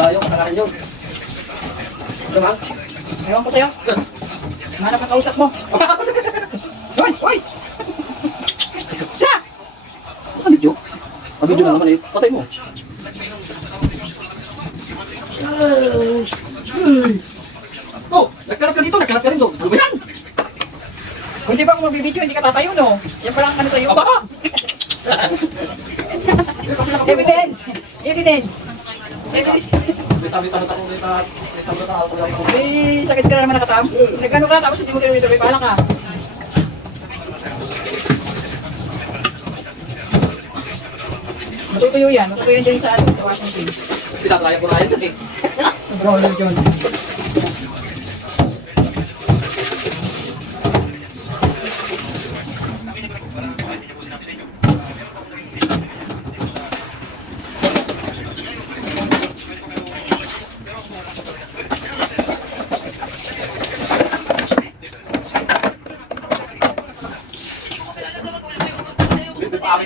Layo, kakalain yun. Ano man? Ewan ko sa'yo. Manap ang kausap mo. Hoy! Hoy! Sa! Ano video? Ang video na naman eh. Patay mo. Oh, nagkalat ka dito, nagkalat ka rin doon. Ano ba yan? Kung di ba ako magbibideo, hindi ka tatayo, no? Yan palang ano sa'yo. Aba ka! Evidence! Evidence! Evidence! May sakit ka na naman nakatam. Nagano ka, tapos hindi mo kilometer, may pala ka. Matutuyo yan. Matutuyo yan dyan sa Washington. Tinatraya ko na yan eh. Brawler John.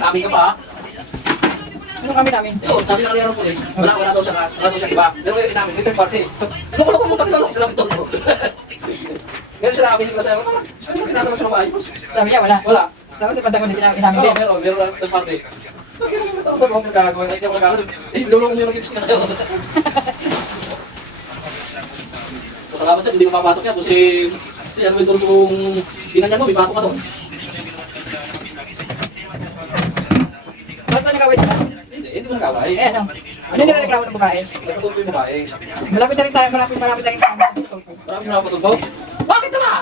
Amin ka pa. Ano kami namin? Ito, sabi na kanina ng polis, wala daw siya iba. Pero ngayon inamin, third party. Loko-loko mo kami lang sila ito. Ngayon sila amin yung klasero. Ano ba tinatanong siya ng maayos? Sabi niya, wala. Wala. Tapos ipantagon na sila namin Oo, din. meron lang third party. Bakit naman ito ba akong nagkagawin? Hindi ako nagkagawin. Eh, lulong mo yung nag-gips niya sa'yo. Salamat siya, hindi mo mapatok yan. Kasi ano yung kung pinanyan mo, may patok ka doon. Ba't ba nagawin sila? Hindi mo nagkaway. Eh, ano? Ano nilareklamo ng babae? Nagpatuloy yung babae. Malapit na rin tayo, malapit na rin tayo. Maraming nakapatulbaw. Bakit na nga?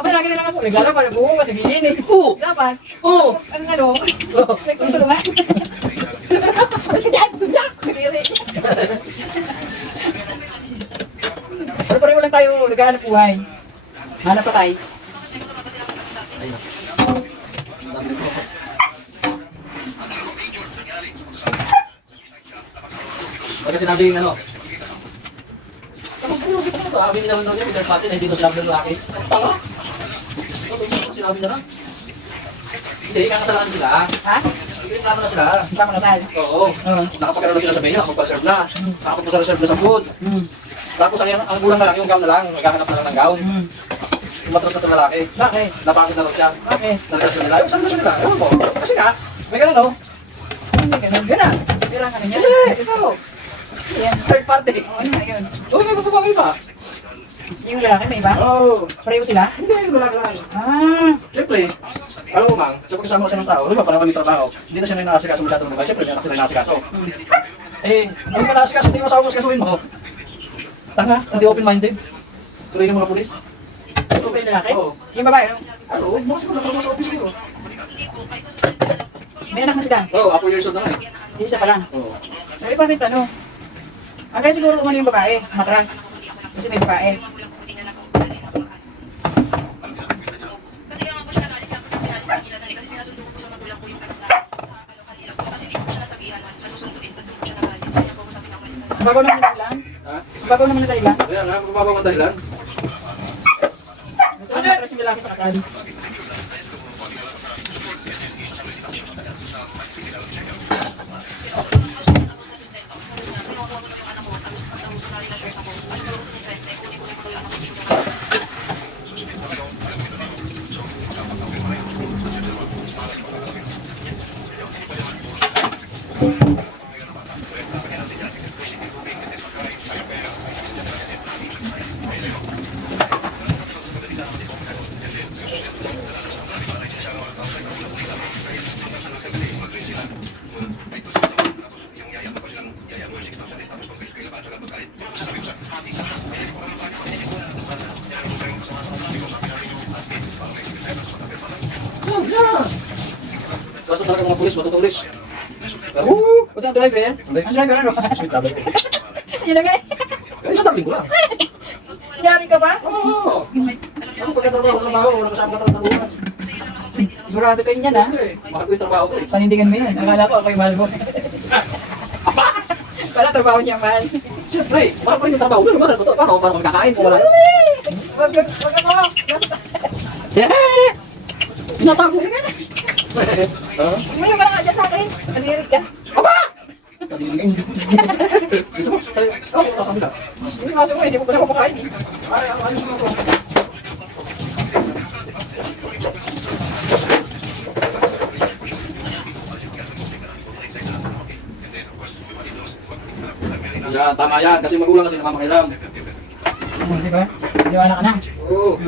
Aba, lagi na lang ako. Naglalaban, nagbuhugas, naglilinis. Oo. Dapat. Oo. Ano? Nagtulungan. Kasi dyan, tulak. Pero pareho lang tayo, naghahanap buhay. Hanap pa tayo. Pagka sinabi yung ano, sabi nila naman yung third party na hindi ko sinabi ng lalaki. Tanga? Sinabi na lang. Hindi, kakasalanan sila. Ha? Reklamo na sila. Hindi pa ako nasal. Oo. Nakapagkala na sila sa menu, nakapag-serve na. Nakapag-serve na sa food. Tapos ang kulang na lang, yung gown na lang, maghahanap na lang ng gown. Yung matras na itong lalaki. Bakit? Napakit na raw siya. Bakit? Sa relasyon nila. Yung sa relasyon nila, ewan mo. Kasi nga, may ganun no? Hindi ganun. Ganun. Bilang ano niya? Hindi, ito. Yan. Third party. O, ano na yun? Oo, may magbabawi ba? Yung lalaki may iba? Oo. Pareho sila? Hindi, lalaki lang. Ah. Siyempre, alam mo ma'am, sa pagkasama ko siya ng tao, di ba, para kami trabaho, hindi na siya na nakasikaso masyado ng babae, siyempre hindi na sila nakasikaso. Eh, hindi ka nakasikaso, hindi mo asawa mo sikasuin mo. Tanga, hindi open-minded. Tuloy yung mga pulis. Ito ba yung lalaki? Oo. Yung babae, no? Ano, bukas mo na sa office dito. May anak na sila. Oo, apo years old na nga eh. Hindi isa pa lang. Oo. Sabi bakit ano? Kaya siguro kung ano yung babae, matras. Kasi may babae. Kasi kaya nga po siya nagalit lang po ng pinalis sa kanila kasi pinasundo ko po sa magulang ko yung anak na kasi hindi ko siya nasabihan na nasusunduin tapos doon po siya nagalit. Kaya po sabi ng malis na Bago naman na dahilan? Ha? Bago naman na dahilan? Kaya nga, magbabaw ang dahilan. Gusto ko matras yung lalaki sa kasal. Kaso talaga mga pulis, matutulis. Kasi ang driver, ang driver ano? Sweet travel. Yun na nga eh. Kaya sa tabling ko lang. Yari ka ba? Oo. Ano pagkatrabaho, walang kasama ka trabaho. Sigurado kayo niyan ha? Mahal ko yung trabaho ko eh. Panindigan mo yan. Akala ko ako yung mahal mo. Pala trabaho niya mahal. Siyempre, baka pa rin yung trabaho. Pero ba, totoo, paano kami kakain kung wala yun? Wag ako. Pinatago. May wala ka dyan sa akin. Kalirik ka. Aba! Gusto mo? Oo, sa kabila. Hindi kasi mo, hindi mo pa na kumakain eh. Ay, ayos mo ito. Yan, tama yan. Kasi magulang kasi namamakailam. Di ba? Liwala ka na. Oo.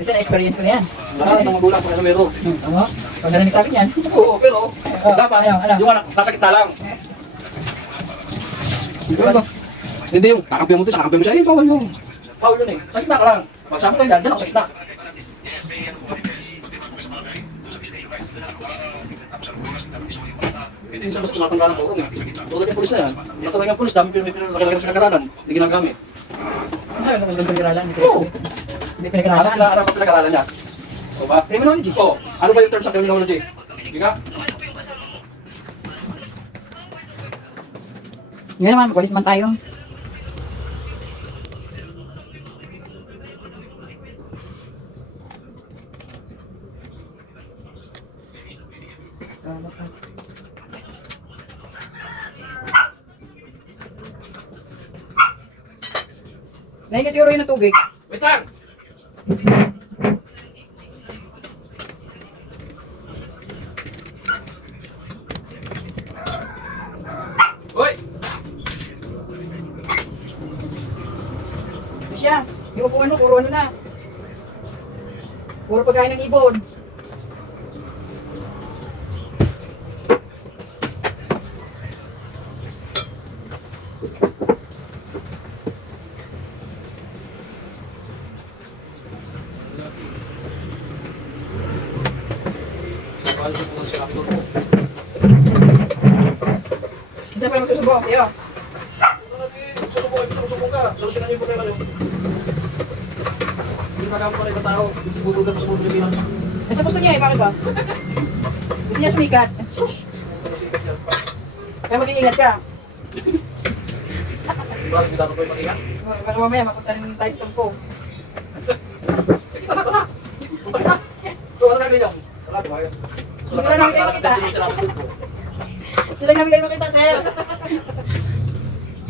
Kasi na-experience ko na yan. Lahat ng magulang pag meron. Ano? Pag narinig sa akin yan. Oo, pero dapat alam. yung anak, nasa kita lang. Hindi yung kakampihan mo ito, sa kakampihan mo siya, eh, bawal yun. Bawal yun eh. Sa kita ka lang. Pag sabi ko yan, dyan ako sa kita. Minsan mas tumatangga ng kurong eh. Tulad yung pulis na yan. Nasa lang yung pulis, dami may pinagkakaroon sa kagaralan. Hindi ginagamit. Ano yung magandang pinag-aralan? Oo. Hindi pinag-aralan. Ano pa pinag-aralan niya? O ba? Criminology. Oo. Ano ba yung term sa criminology? Hindi ka? Ngayon naman, magwalis man tayo. Nahin ka siguro yun ng tubig. Wait lang! Hoy! Siya, yung upuan mo, puro ano na. Puro pagkain ng ibon. Bakal ko kung sinabi ko. Minsan pa lang magsusubok sa'yo. Susubok ka. Solusyonan niyo yung problema niyo. Hindi magamit pa na ibang tao. Bubulgat pa sa mga Pilipinas. Eh, sa gusto niya eh, bakit ba? Gusto niya sumikat. Kaya mag-iingat ka. Bakit hindi dapat ko yung mag-ingat? Baka mamaya, mapunta rin tayo sa tungko. Punta na! So, ano gagawin niyo? Wala, tumayo. Hindi na namin kayo makita. Sila namin kayo makita, sir.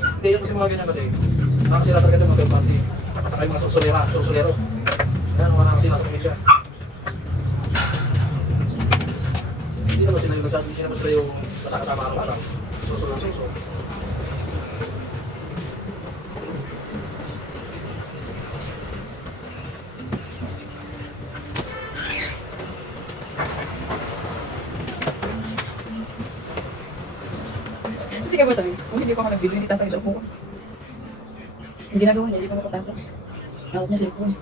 Hindi, yung kasi mga ganyan kasi. Nakasila talaga yung mga third party. Saka yung mga susulero. Yan, mga nakasila sa pamilya. Hindi naman sila yung nagsasabi, hindi naman sila yung kasama araw-araw. Susul ng susul. Sige ba tayo? Kung hindi pa ako nag-video, hindi tayo sa upo ko. Hindi nagawa niya, hindi pa makatapos. Out niya cellphone.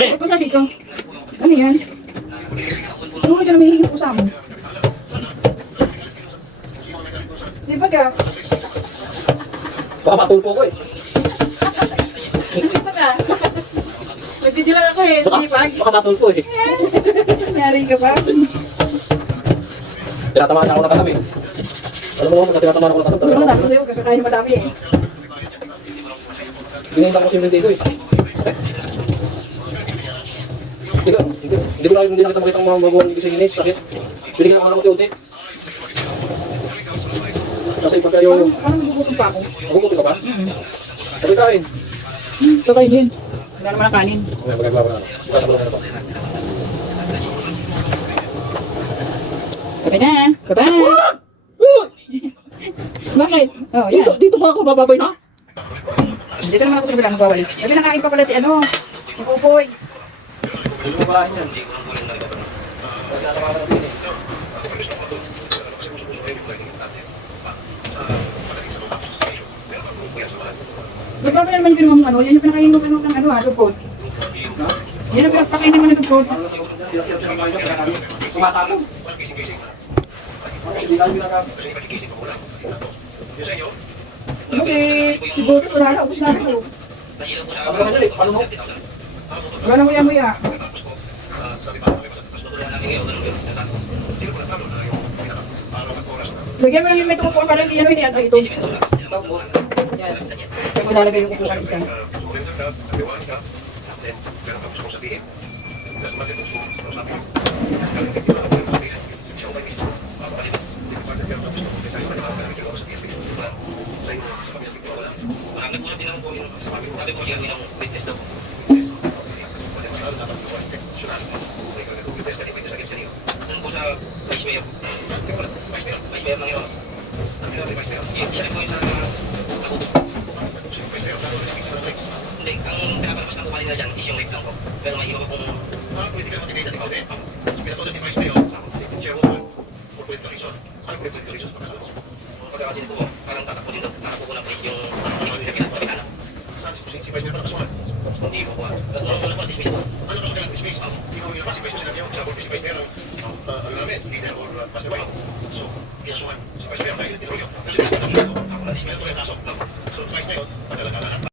Ano sa dito? Ano yan? Sino ka na may hihingin pusa mo? Sipag ka. Baka matulpo ko eh. Sipag ka. Nag-video lang ako eh. Sipag. Baka matulpo eh. Nangyari ka ba? Tinatamaan niya ako ng kasama eh. Alam mo kung tinatamaan ako ng kasama Ano talaga. na sa'yo? Kasi kain madami eh. Ginintang ko si Mendego eh. Hindi ko nakita makita ang mga magawang gising-inis, sakit. Binigyan ako ng unti-unti. Kasi pagka yung... Parang nagugutom pa ako. Magugutin ka ba? Sabi kain. Kakain din. Wala naman ang kanin. Okay, magagawa ko na. Sasabalo na ito. Kape na. Bye-bye. Bakit? Oh, yan. Dito ba ako bababay na? Dito naman ako sa bilang magwawalis. Sabi nakain pa pala si ano, si Pupoy. Hindi mo ba niyan? Kasi nasa mga kapatid eh. Ba't ba naman yung pinuha mong ano? Yan yung pinakain mo ng ano ha, lupot. Yan ang pinapakainin mo ng lupot. Ano sa mga hirap-hirap siya ng bahay kaya kami tumatapon. Kasi di lang ginagawa. Okay, si Boto, wala na, ubus na ito. Sabi naman dyan eh, palunok. Wala na muya-muya. Lagyan mo lang yung may tumupuan para ano yan, ay ito. Yan. Ito ko lalagay yung upuan isa. Hindi, ang pinapalabas ng kukuha nila dyan is yung wave lang po. Pero may iba kung... Pagkakasin ko po, parang tatakbo din daw. Nakapo ko lang po yung... Hindi po po. Nagulong ko lang po, dismiss po. Ako na dismiss po.